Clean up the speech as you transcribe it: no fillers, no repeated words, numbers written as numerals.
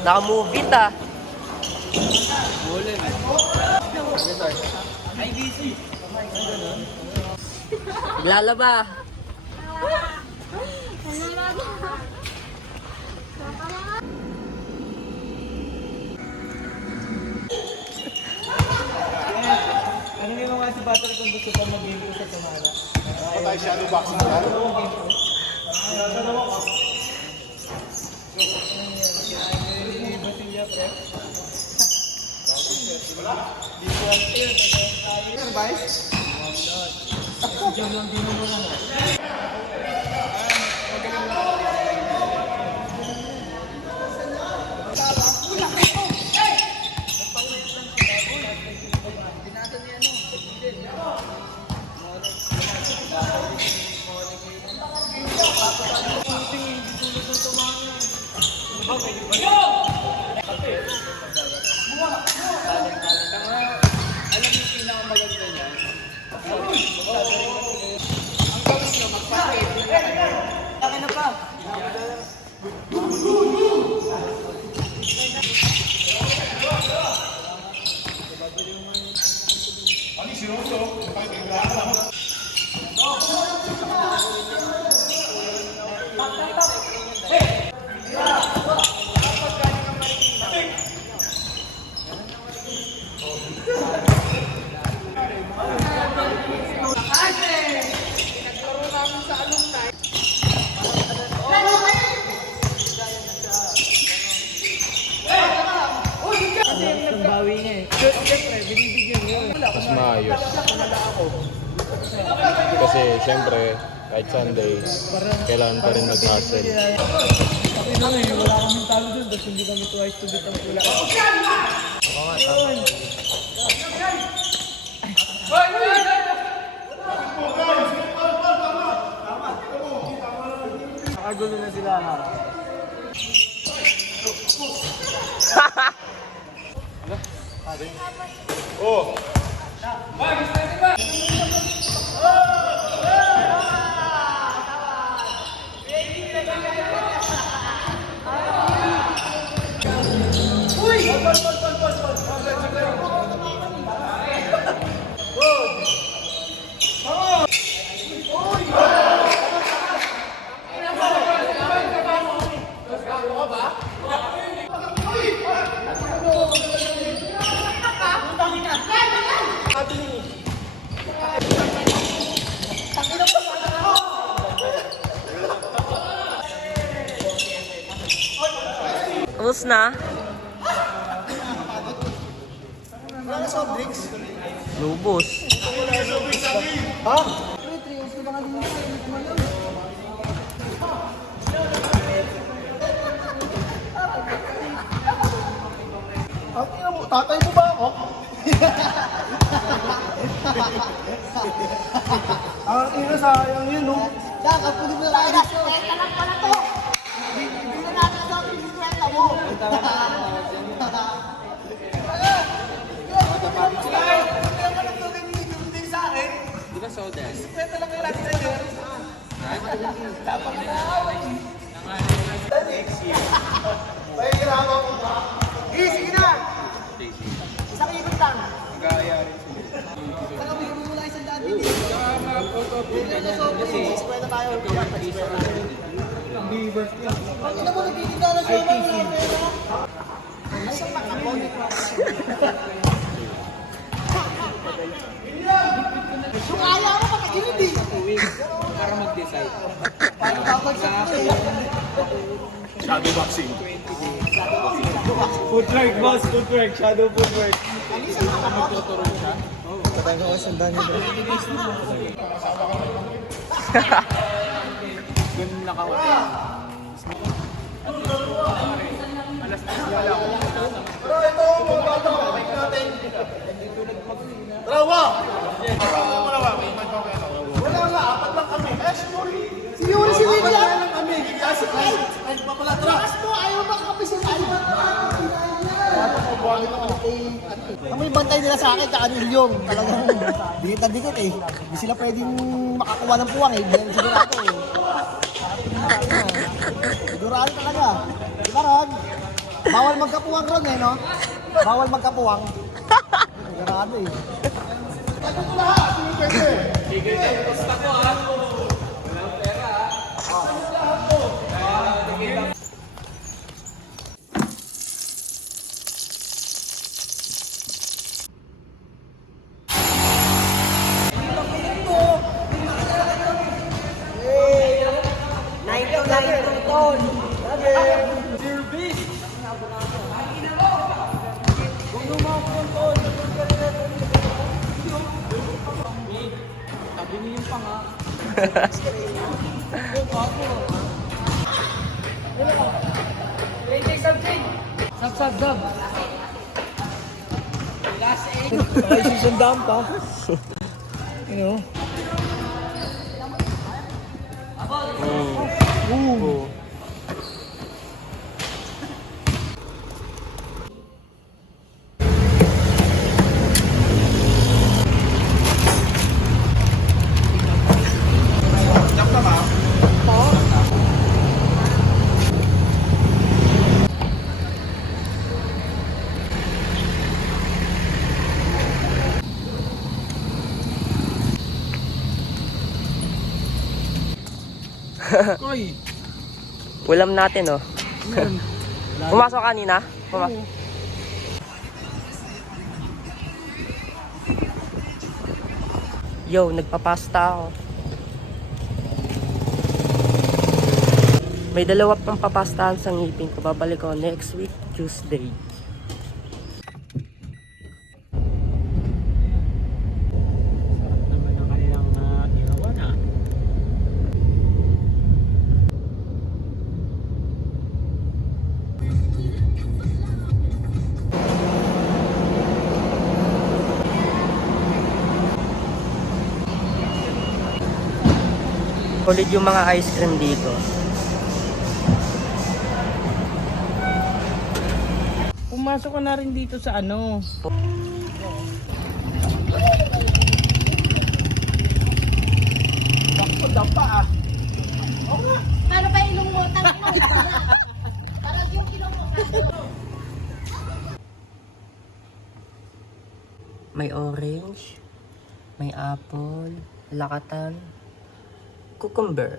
Naka-move it ah. Naglalaba. Ano yung mga si Battery kung gusto pa mag-game ko sa Tamara? Ako tayo shadow boxing yan. Basilya, pre. Diyan lang din mo lang. Mas maayos. Kasi syempre, kahit Sundays, kailangan pa rin mag-hustle. Kasi na eh, wala kaming talo dun, tapos hindi kami twice to beat ang pula. Nakagulo na sila ha. Oh! Tapos na. Lubos. Tatay mo ba ako? Ang ina, sayang yun, no? Kapuli mo lang na. Kwenta lang pala to. Hindi na natin sabi yung kwenta mo. Di ba sodas? Kwenta lang yung lagi sa'yo. Dapat na away. Pahihirapan mo ba? Sige na. Isang ikot lang. Gaya rin sila. Saka bigyan mo mula isang dati. Kasi kwenta tayo. Ang beavers yun. Pag ina mo nagtitinda na siya ng mga pera. Ay, isang makapon. Kung ayaw mo, patagilid eh. Para mag-decide. Parang babagsak mo eh. Shadow boxing. Footwork, boss. Footwork. Shadow footwork. Ang isang makapon. Patay ko kasi ang dami bro. Ganun nakawala. Pero ito, magpapakapik natin. Dalawa! Wala nga, apat lang kami. Eh, si Yuri. Si Yuri, si Lydia. Wala lang kami. Kasi ay, papala, tara. Takas mo, ayaw makakapisin. Ayaw Ang may bantay nila sa akin, tsaka ni Ilyong. Talagang dikit eh. Hindi sila pwedeng makakuha ng puwang eh. Dahil sigurado eh. Sigurado talaga. Di ba, Ron? Bawal magkapuwang ron eh, no? Bawal magkapuwang. Sigurado eh. Ay, susundaan pa. You know? Koy! Ulam natin, oh. Pumasok kanina? Pumasok. Yo, nagpapasta ako. May dalawa pang papastahan sa ngipin ko. Babalik ko next week, Tuesday. Naman ang kanilang ihawan ah. Solid yung mga ice cream dito. Pumasok ka na rin dito sa ano. Para ba ilong mo? Tangin mo. Para yung ilong mo. May orange, may apple, lakatan, cucumber.